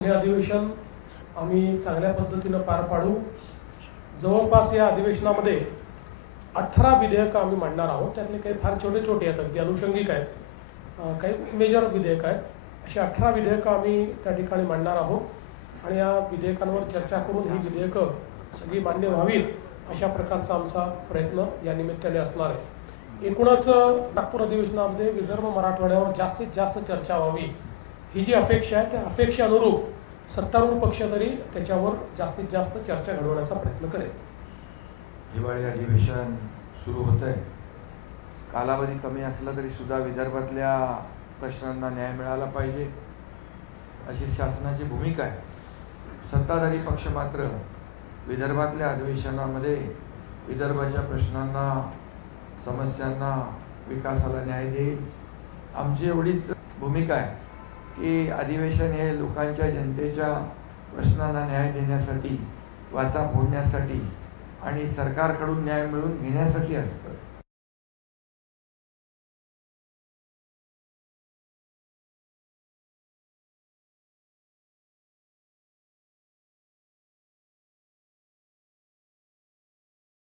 हे अधिवेशन आम्ही चांगल्या पद्धतीनं पार पाडू. जवळपास या अधिवेशनामध्ये अठरा विधेयकं आम्ही मांडणार आहोत. त्यातले काही फार छोटे छोटे आहेत. अगदी अनुषंगिक आहेत. काही मेजर विधेयक आहेत. अशी अठरा विधेयकं आम्ही त्या ठिकाणी मांडणार आहोत. आणि या विधेयकांवर चर्चा करून ही विधेयकं सगळी मान्य व्हावीत अशा प्रकारचा आमचा प्रयत्न या निमित्ताने असणार आहे. एकूणच नागपूर अधिवेशनामध्ये विदर्भ मराठवाड्यावर जास्तीत जास्त चर्चा व्हावी ही जी अपेक्षा आहे त्या अपेक्षानुरूप सत्तारूढ पक्ष तरी त्याच्यावर जास्तीत जास्त चर्चा घडवण्याचा प्रयत्न करेल. हिवाळी अधिवेशन सुरू होत आहे कालावधी कमी असला तरी सुद्धा विदर्भातल्या प्रश्नांना न्याय मिळाला पाहिजे. अशी शासनाची भूमिका आहे. सत्ताधारी पक्ष मात्र विदर्भातल्या अधिवेशनामध्ये विदर्भाच्या प्रश्नांना समस्यांना विकासाला न्याय देईल. आमची एवढीच भूमिका आहे. की अधिवेशन हे लोकांच्या जनतेच्या प्रश्नांना न्याय देण्यासाठी वाचा फोडण्यासाठी आणि सरकारकडून न्याय मिळवून घेण्यासाठी असतं.